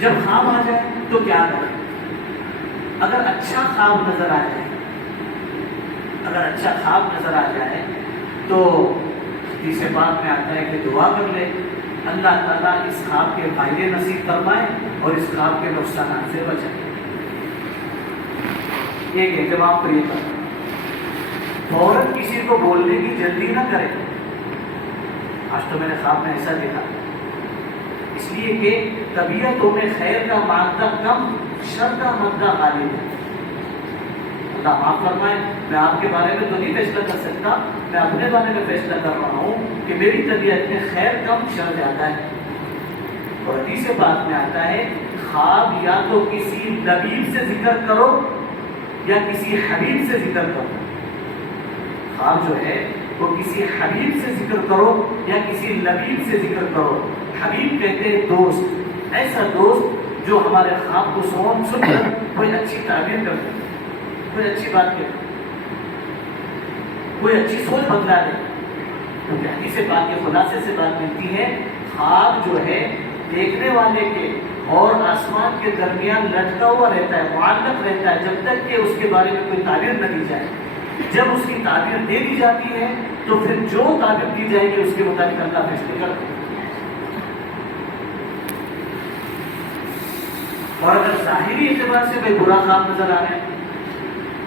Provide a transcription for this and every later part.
جب خواب آ جائے تو کیا کریں؟ اگر اچھا خواب نظر آ جائے، اگر اچھا خواب نظر آ جائے تو حدیث پاک میں آتا ہے کہ دعا کر لے، اللہ تعالیٰ اس خواب کے فائدے نصیب فرمائے اور اس خواب کے نقصانات سے بچائے۔ ایک اہتمام کریے گا، فوراً کسی کو بولنے کی جلدی نہ کرے۔ آج تو میں نے خواب میں ایسا دیکھا، اس لیے کہ طبیعتوں میں خیر کا مادہ کم، شر کا مادہ غالب ہے۔ اللہ معاف فرمائے، میں آپ کے بارے میں تو نہیں فیصلہ کر سکتا، میں اپنے بارے میں فیصلہ کر رہا ہوں کہ میری طبیعت میں خیر کم، شر زیادہ ہے۔ اور حدیث پاک میں آتا ہے خواب یا تو کسی لبیب سے ذکر کرو یا کسی حبیب سے ذکر کرو۔ خواب جو ہے وہ کسی حبیب سے ذکر کرو یا کسی لبیب سے ذکر کرو۔ حبیب کہتے ہیں دوست، ایسا دوست جو ہمارے خواب کو سن کر کوئی اچھی تعبیر کر دے، کوئی اچھی بات کہے، کوئی اچھی سوچ بدلا دے۔ کیونکہ حدیث پاک کے خلاصے سے بات ملتی ہے، خواب جو ہے دیکھنے والے کے اور آسمان کے درمیان لٹکا ہوا رہتا ہے، معلق رہتا ہے، جب تک کہ اس کے بارے میں کوئی تعبیر نہ دی جائے۔ جب اس کی تعبیر دے دی جاتی ہے تو پھر جو تعبیر دی جائے گی اس کے مطابق اللہ فیصلے کرتے ہیں۔ اور اگر ظاہری اعتبار سے کوئی برا خواب نظر آ رہا ہے،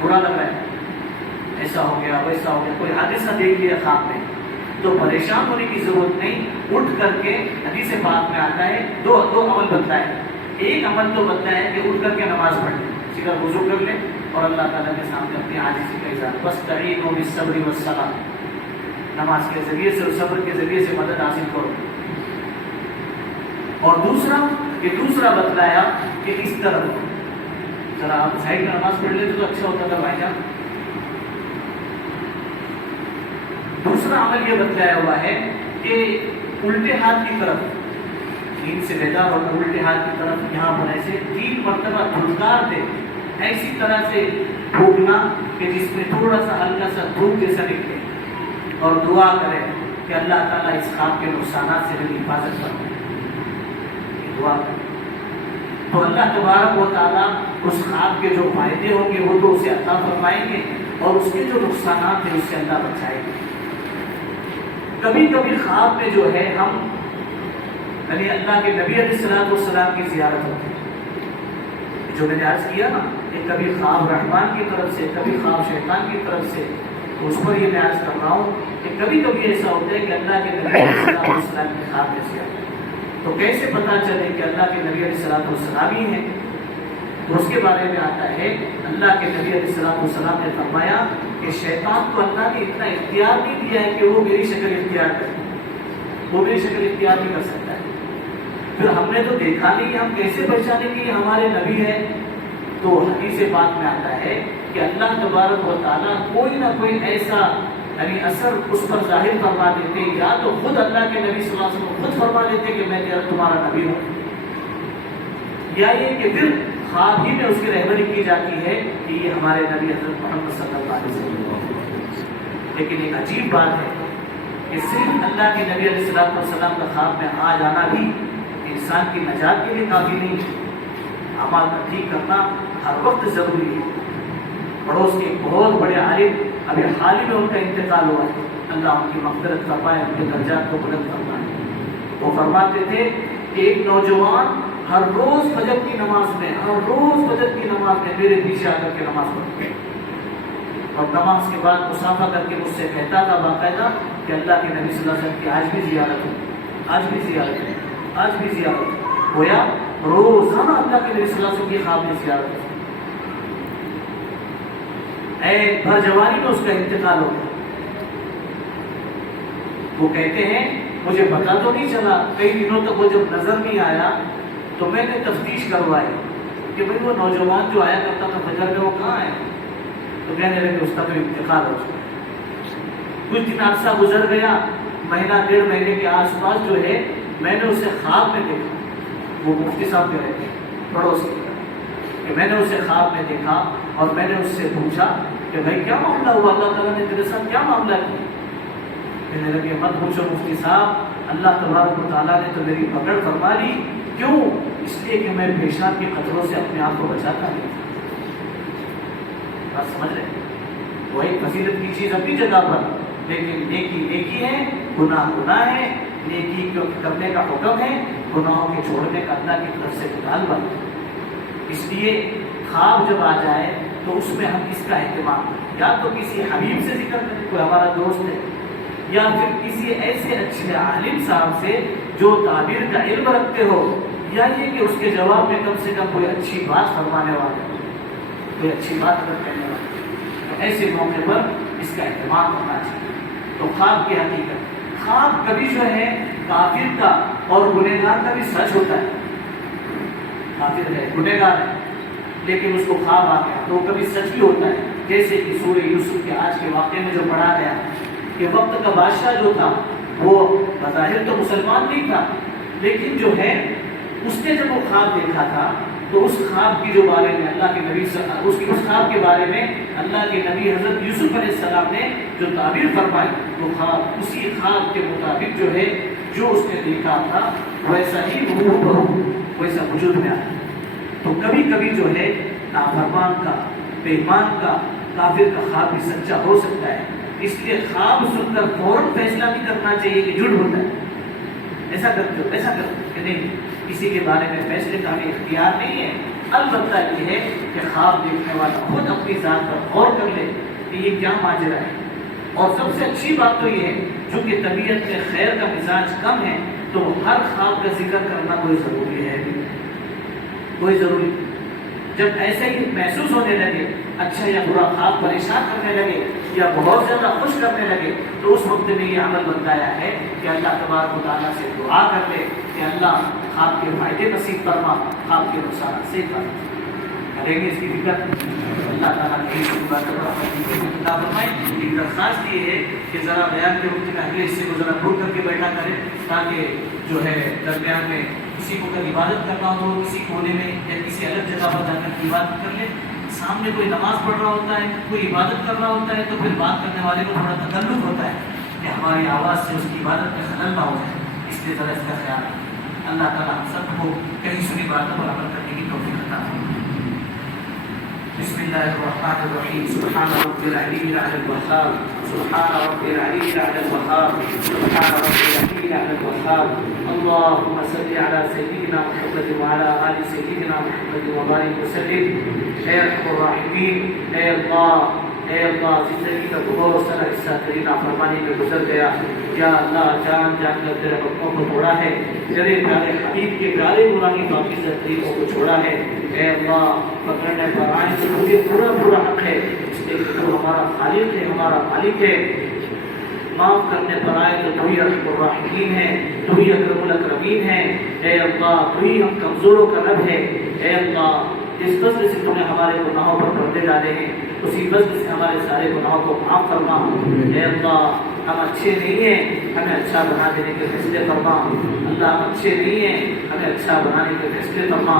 برا لگ رہا ہے، ایسا ہو گیا ویسا ہو گیا، کوئی حادثہ دیکھ لیا خواب میں، تو پریشان ہونے کی ضرورت نہیں۔ اٹھ کر کے حدیث پاک میں آتا ہے دو عمل بتایا ہے۔ ایک عمل تو بتایا ہے کہ اٹھ کر کے نماز پڑھ لیں، اسی کا وضو کر لیں اور اللہ تعالیٰ کے سامنے اپنی عاجزی کا اظہار، واستعینوا بالصبر والصلاۃ، نماز کے ذریعے سے اور صبر کے ذریعے سے مدد حاصل کرو۔ اور دوسرا بتلایا کہ اس طرف ذرا آپ سائڈ میں نماز پڑھ لیتے تو اچھا ہوتا تھا بھائی جان۔ دوسرا عمل یہ بتلایا ہوا ہے کہ الٹے ہاتھ کی طرف، نیند سے بیدار ہو کر الٹے ہاتھ کی طرف یہاں پر ایسے 3 مرتبہ دھڑکار دے، ایسی طرح سے پھونکنا کہ جس میں تھوڑا سا ہلکا سا دھوپ جیسا نکلے، اور دعا کرے کہ اللہ تعالیٰ اس خواب کے نقصانات سے میری حفاظت فرمائے۔ دعا کرے تو اللہ تبارک و تعالیٰ اس خواب کے جو فائدے ہوں گے وہ تو اسے عطا فرمائیں گے، اور اس کے جو نقصانات ہیں اس سے اللہ بچائے گے۔ کبھی کبھی خواب میں جو ہے ہم یعنی اللہ کے نبی علیہ السلام کی زیارت ہوتی ہے، جو میں نے عرض کیا نا کہ کبھی خواب رحمان کی طرف سے، کبھی خواب شیطان کی طرف سے، تو اس پر یہ میں عرض کر رہا ہوں کہ کبھی کبھی ایسا ہوتا ہے کہ اللہ کے نبی علیہ السلام کی خواب میں زیارت، تو کیسے پتہ چلے کہ اللہ کے نبی علیہ السلام ہی ہیں؟ تو اس کے بارے میں آتا ہے اللہ کے نبی علیہ السلام نے فرمایا کہ شیطان کو اللہ نے اتنا اختیار نہیں دیا ہے کہ وہ میری شکل اختیار کرے، وہ میری شکل اختیار نہیں کر سکتا ہے۔ پھر ہم نے تو دیکھا نہیں، ہم کیسے پہچانے کہ یہ ہمارے نبی ہے؟ تو حدیث پاک میں آتا ہے کہ اللہ تبارک و تعالیٰ کوئی نہ کوئی ایسا یعنی اثر اس پر ظاہر فرما دیتے، یا تو خود اللہ کے نبی صلی اللہ علیہ وسلم خود فرما دیتے کہ میں تمہارا نبی ہوں، یا یہ کہ پھر خواب ہی میں اس کی رہبری کی جاتی ہے کہ یہ ہمارے نبی حضرت محمد صلی اللہ علیہ وسلم۔ لیکن ایک عجیب بات ہے کہ صرف اللہ کے نبی علیہ السلام کا خواب میں آ جانا بھی انسان کی نجات کے لیے کافی نہیں ہے، اعمال کا ٹھیک کرنا ہر وقت ضروری ہے۔ پڑوس کے بہت بڑے عالم ابھی حال ہی میں ان کا انتقال ہوا ہے، اللہ ان کی مغفرت فرمائے، ان کے درجات کو بلند فرمائے۔ وہ فرماتے تھے کہ ایک نوجوان ہر روز فجر کی نماز میں میرے پیچھے آ کر کے نماز پڑھتا ہے، اور نماز کے بعد مسافہ کر کے مجھ سے کہتا تھا باقاعدہ کہ اللہ کے نبی صلی اللہ علیہ وسلم کی آج بھی زیارت ہے، آج بھی زیارت ہے، آج بھی زیارت ہے۔ گویا روزانہ اللہ کے نبی صلی اللہ علیہ وسلم کی خواب میں زیارت ہے۔ بھر جوانی میں اس کا انتقال ہو گیا۔ وہ کہتے ہیں مجھے پتا تو نہیں چلا، کئی دنوں تک وہ جب نظر نہیں آیا تو میں نے تفتیش کروائی کہ بھئی وہ نوجوان جو آیا کرتا تھا فجر میں وہ کہاں ہے؟ تو کہنے لگے اس کا تو انتقال ہو چکا۔ کچھ دن عرصہ گزر گیا، مہینہ 1.5 مہینے کے آس پاس جو ہے میں نے اسے خواب میں دیکھا، وہ مفتی صاحب کے رہتے ہیں پڑوس کے، کہ میں نے اسے خواب میں دیکھا اور میں نے اس سے پوچھا کہ بھائی کیا معاملہ ہوا، اللہ تعالیٰ نے تیرے ساتھ کیا معاملہ کیا؟ کہنے لگے مت پوچھو مفتی صاحب، اللہ تبارک و تعالیٰ نے تو میری پکڑ فرما لی۔ کیوں؟ اس لیے کہ میں پیشاب کے قطروں سے اپنے آپ کو بچاتا نہیں تھا۔ بات سمجھ رہے ہیں؟ وہ ایک فضیلت کی چیز اپنی جگہ پر، لیکن نیکی نیکی ہے، گناہ گناہ ہے، نیکی کرنے کا حکم ہے، گناہوں کے چھوڑنے کا اللہ کی طرف سے مطالبہ ہے۔ اس لیے خواب جب آ جائے تو اس میں ہم اس کا اہتمام کریں، یا تو کسی حبیب سے ذکر کریں، کوئی ہمارا دوست ہے، یا پھر کسی ایسے اچھے عالم صاحب سے جو تعبیر کا علم رکھتے ہو، یا یہ کہ اس کے جواب میں کم سے کم کوئی اچھی بات فرمانے والے ہو، کوئی اچھی بات کہنے والے، تو ایسے موقع پر اس کا اہتمام کرنا چاہیے۔ تو خواب کی حقیقت، خواب کبھی جو ہے کافر کا اور گنہگار کا بھی سچ ہوتا ہے۔ کافر ہے، گنہگار ہے، لیکن اس کو خواب آ گیا تو وہ کبھی سچ بھی ہوتا ہے، جیسے کہ سورہ یوسف کے آج کے واقعے میں جو پڑھا گیا کہ وقت کا بادشاہ جو تھا وہ بظاہر تو مسلمان نہیں تھا، لیکن جو ہے اس نے جب وہ خواب دیکھا تھا تو اس خواب کی جو بارے میں اللہ کے نبی اس خواب کے بارے میں اللہ کے نبی حضرت یوسف علیہ السلام نے جو تعبیر فرمائی، وہ خواب اسی خواب کے مطابق جو ہے جو اس نے دیکھا تھا ویسا ہی ویسا وجود میں آیا۔ تو کبھی کبھی جو ہے نافرمان کا، بے ایمان کا، کافر کا خواب بھی سچا ہو سکتا ہے، اس لیے خواب سن کر فوراً فیصلہ بھی کرنا چاہیے کہ جھوٹ ہوتا ہے، ایسا کرتے ہو ایسا کرتے کہ نہیں، کسی کے بارے میں فیصلے کا ہمیں اختیار نہیں ہے۔ البتہ یہ ہے کہ خواب دیکھنے والا خود اپنی ذات پر غور کر لے کہ یہ کیا ماجرا ہے، اور سب سے اچھی بات تو یہ ہے چونکہ طبیعت میں خیر کا مزاج کم ہے تو ہر خواب کا ذکر کرنا کوئی ضروری ہے بھی، کوئی ضروری۔ جب ایسے ہی محسوس ہونے لگے اچھا یا برا خواب پریشان کرنے لگے یا بہت زیادہ خوش کرنے لگے تو اس وقت میں یہ عمل بتایا ہے کہ اللہ تبارک و تعالیٰ سے دعا کر لے کہ اللہ خواب کے فائدے نصیب فرما، خواب کے نقصانات سے کریں گے اس کی فکر اللہ تعالیٰ نے کتاب فرمائے۔ ایک درخواست یہ ہے کہ ذرا بیان کے وقت میں اگلے حصے کو ذرا بھول کر کے بیٹھا کریں تاکہ جو ہے درمیان میں کسی کو اگر عبادت کرنا ہو تو کسی کونے میں یا کسی الگ جگہ پر جا کر عبادت کر لے۔ سامنے کوئی نماز پڑھ رہا ہوتا ہے، کوئی عبادت کر رہا ہوتا ہے تو پھر بات کرنے والے کو تھوڑا تکلف ہوتا ہے کہ ہماری آواز سے اس کی عبادت میں خلل نہ ہو جائے، اس لیے ذرا اس کا خیال رکھیں۔ اللہ تعالیٰ ہم سب کو کہیں سنی باتوں پر عمل کرنے کی توفیق عطا فرمائے۔ بسم اللہ الرحمن الرحیم۔ سبحان رب العلی الاعلی الوہاب، سبحان رب العلی الاعلی الوہاب، سبحان رب العلی الاعلی الوہاب۔ اللهم صل على سيدنا محمد وعلى آل سيدنا محمد وبارك وسلم۔ اے ارحم الراحمین، اے اللہ زندگی کا بہت سارا حصہ تیری نافرمانی میں گزر گیا، یا اللہ جان جان کر تیرے حکموں کو توڑا ہے، تیرے پیارے حبیب کے پیارے نورانی پاکیزہ طریقوں کو چھوڑا ہے۔ اے اللہ پکڑنے پر آئیں سے مجھے پورا حق ہے، اس لیے کہ تو ہمارا خالق ہے، ہمارا مالک ہے۔ معاف کرنے پر آئے تو تو ہی ارحم الراحمین ہے، تو ہی اکرم الاکرمین ہے۔ اے اللہ تو ہی ہم کمزوروں کا رب ہے۔ اے اللہ جس فضل سے تو نے ہمارے گناہوں پر پردے ڈالے ہیں اسی فضل سے ہمارے سارے گناہوں کو معاف فرما۔ اے اللہ ہم اچھے نہیں ہیں، ہمیں اچھا بنا دینے کے فیصلے فرما۔ اللہ ہم اچھے نہیں ہیں، ہمیں اچھا بنانے کے فیصلے فرما۔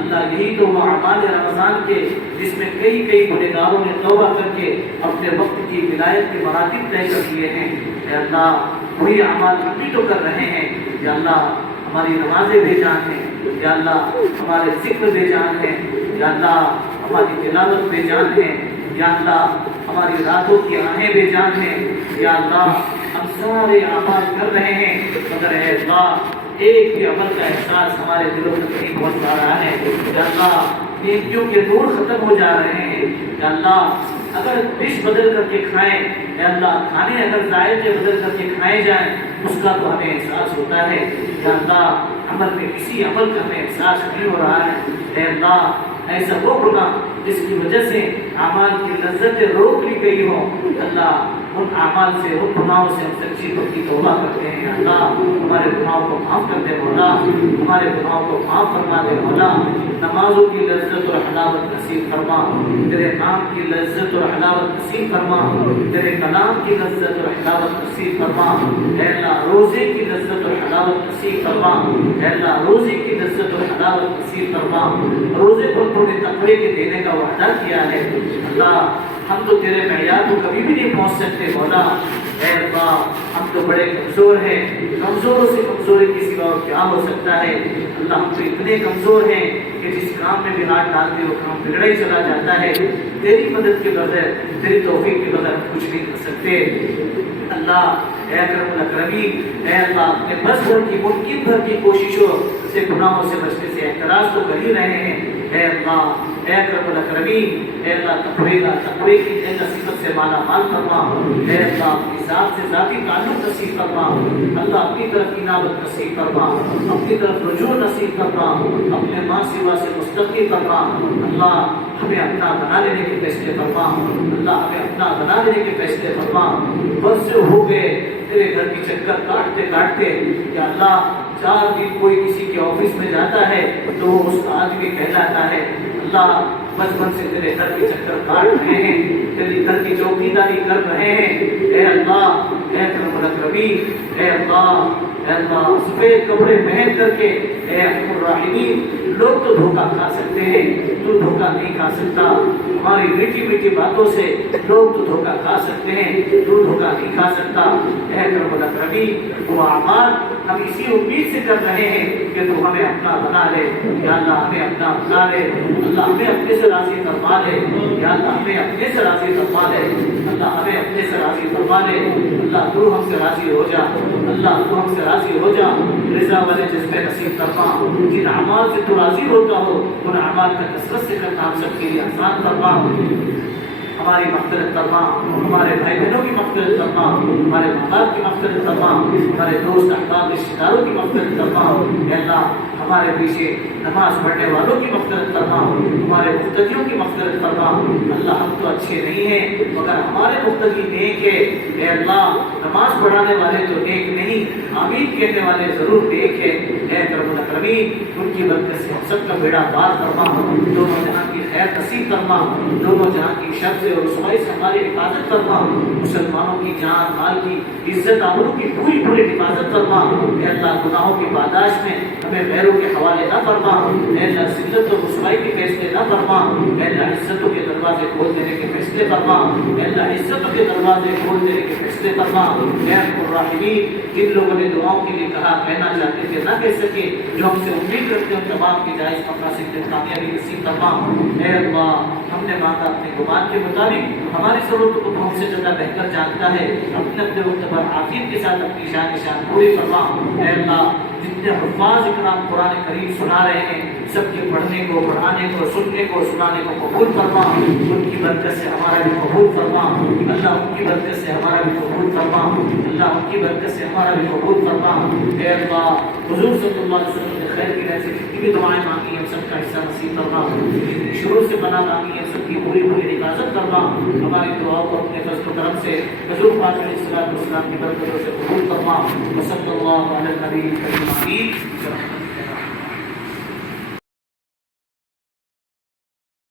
اللہ یہی تو وہ اعمال رمضان کے جس میں کئی گنہگاروں نے توبہ کر کے اپنے وقت کی ولایت کے مراتب طے کر دیے ہیں۔ اے اللہ وہی اعمال ہم بھی تو کر رہے ہیں۔ یا اللہ ہماری نمازیں بے جان ہیں، یا اللہ ہمارے ذکر بے جان ہیں، یا اللہ ہماری تلاوت بے جان ہے، یا اللہ ہماری راتوں کی آہیں بے جان ہیں، یا اللہ ہم سارے اعمال کر رہے ہیں مگر اے اللہ ایک بھی عمل کا احساس ہمارے دلوں تک نہیں پہنچ پا رہا ہے۔ یا اللہ نیکیوں کے نور ختم ہو جا رہے ہیں۔ یا اللہ اگر ڈش بدل کر کے کھائیں، اے اللہ کھانے اگر ذائقے بدل کر کے کھائے جائیں اس کا تو ہمیں احساس ہوتا ہے۔ یا اللہ عمل میں کسی عمل کا ہمیں احساس نہیں ہو رہا ہے۔ اے اللہ ایسا وہ گناہ جس کی وجہ سے اعمال کی لذتیں روک لی گئی ہو، اللہ ان اعمال سے ان گناہوں سے ہم سچی پکی توبہ کرتے ہیں۔ اللہ ہمارے گناہوں کو معاف کر دے مولا، ہمارے گناہوں کو معاف فرما دے مولا۔ نمازوں کی لذت اور حلاوت نصیب فرما، تیرے نام کی لذت اور حلاوت نصیب فرما، تیرے کلام کی لذت اور حلاوت نصیب فرما۔ اے اللہ روزے کی لذت اور حلاوت نصیب فرما، اے اللہ روزے کی لذت اور حلاوت نصیب فرما۔ روزے پر تو نے تقوی کے دینے کا وعدہ کیا ہے۔ اللہ ہم تو تیرے معیار کو کبھی بھی نہیں پہنچ سکتے مولا، اے اللہ ہم تو بڑے کمزور ہیں، کمزوروں سے کمزوری کے سوا اور کیا ہو سکتا ہے؟ اللہ ہم تو اتنے کمزور ہیں کہ جس کام میں بھی ہاتھ ڈالتے وہ کام بگڑا ہی چلا جاتا ہے، تیری مدد کے بغیر، تیری توفیق کے بغیر ہم کچھ نہیں کر سکتے۔ اللہ اے اکرم الاکرمین، اے اللہ اپنے بس بھر کی ممکن بھر کی کوششوں سے گناہوں سے بچنے سے اعتراض تو کر ہی رہے ہیں۔ اے اللہ اے اکرم الاکرمین، اے اللہ تقوی کی نصیبت سے مالا مال فرما، اے اللہ اپنی ذات سے ذاتی تعلق نصیب فرما، اللہ اپنی طرف انابت نصیب فرما، اپنی طرف رجوع نصیب فرما، اپنے ماں سوا سے مستقبل فرما۔ اللہ ہمیں اپنا بنا لینے کے فیصلے فرما، اللہ ہمیں اپنا بنا لینے کے فیصلے فرما۔ بس سے ہو گئے تیرے گھر کی چکر کاٹتے کاٹتے، یا اللہ 4 دن کوئی کسی کے آفس میں جاتا ہے تو وہ اس آدمی کہلاتا ہے۔ اللہ بچپن سے تیرے گھر کے چکر کاٹ رہے ہیں، تیرے گھر کی چوکیداری کر رہے ہیں، اے اللہ اے اکرم الاکرمین، اے اللہ اے اللہ سفید کپڑے پہن کر کے اے ارحم الراحمین، لوگ تو دھوکہ کھا سکتے ہیں، تو دھوکہ نہیں کھا سکتا۔ ہماری میٹھی میٹھی باتوں سے لوگ تو دھوکہ کھا سکتے ہیں، تو دھوکہ نہیں کھا سکتا۔ اے اکرم الاکرمین، وہ اعمال ہم اسی امید سے کر رہے ہیں کہ تو ہمیں اپنا بنا لے، یا اللہ ہمیں اپنا بنا لے، اللہ ہمیں اپنے سے راضی فرما لے، یا اللہ ہمیں اپنے سے راضی فرما لے، اللہ ہمیں اپنے سے راضی فرما لے۔ اللہ تو ہم سے راضی ہو جا، اللہ تو ہم سے راضی ہو جا، رضا والے جذبے نصیب فرما، جن اعمال سے تو راضی ہوتا ہو ان اعمال کا کثرت سے کرنا ہم سب کے لیے آسان فرما۔ ہماری مغفرت فرما، ہمارے بھائی بہنوں کی مغفرت فرما، ہمارے ماں باپ کی مغفرت فرما، ہمارے دوست احباب رشتہ داروں کی مغفرت فرما۔ اے اللہ ہمارے پیچھے نماز پڑھنے والوں کی مغفرت فرما، ہمارے مقتدیوں کی مغفرت فرما۔ اللہ ہم تو اچھے نہیں ہیں مگر ہمارے مقتدی نیک ہے۔ اے اللہ نماز پڑھانے والے تو نیک نہیں، آمین کہنے والے ضرور نیک ہے۔ اے اکرم الاکرمین، ان کی برکت سے ہم سب کا بیڑا پار فرما، دونوں جہاں کی خیر نصیب فرما، دونوں جہاں کی شر سے اور رسوائی سے ہماری حفاظت فرما، مسلمانوں کی جان مال کی عزت آبرو کی پوری پوری حفاظت فرما۔ اے اللہ گناہوں کی پاداش میں ہمیں غیروں کے حوالے نہ فرما، اے اللہ ذلت و رسوائی کے فیصلے نہ فرما، اے اللہ عزتوں کے دروازے کھول دینے کے فیصلے فرما، اے اللہ عزتوں کے دروازے کھول دینے کے فیصلے فرما۔ اے ارحم الراحمین، جن لوگوں نے دعاؤں کے لیے کہا کہنا چاہتے تھے نہ کہہ سکے، جو ہم سے امید کرتے ہیں ان تمام کی جائز مقاصد میں کامیابی نصیب فرما۔ اے اللہ ہم نے مانگا اپنے گمان کے مطابق، ہماری ضرورتوں کو تو ہم سے زیادہ بہتر جانتا ہے، اپنے اپنے وقت پر عافیت کے ساتھ اپنی شان پوری فرما۔ اے اللہ جتنے حفاظ اکرام قرآن کریم سنا رہے ہیں سب کے پڑھنے کو، پڑھانے کو، سننے کو، سنانے کو قبول فرما، ان کی برکت سے ہمارا بھی قبول فرما، اللہ ان کی برکت سے ہمارا بھی قبول فرما، اللہ ان کی برکت سے ہمارا بھی قبول فرما۔ اے اللہ حضور صلی اللہ علیہ وسلم نے خیر کی رہ سے جتنی بھی دعائیں مانگی ہیں سب کا حصہ نصیب فرما، جتنی شروع سے بنا مانگی ہے سب کی پوری پوری حفاظت فرما، ہماری دعاؤں کو اپنے فضل و کرم سے حضور پاک علیہ الصلوۃ والسلام کی برکتوں سے قبول فرما۔ وصلی اللہ علی النبی الکریم آمین۔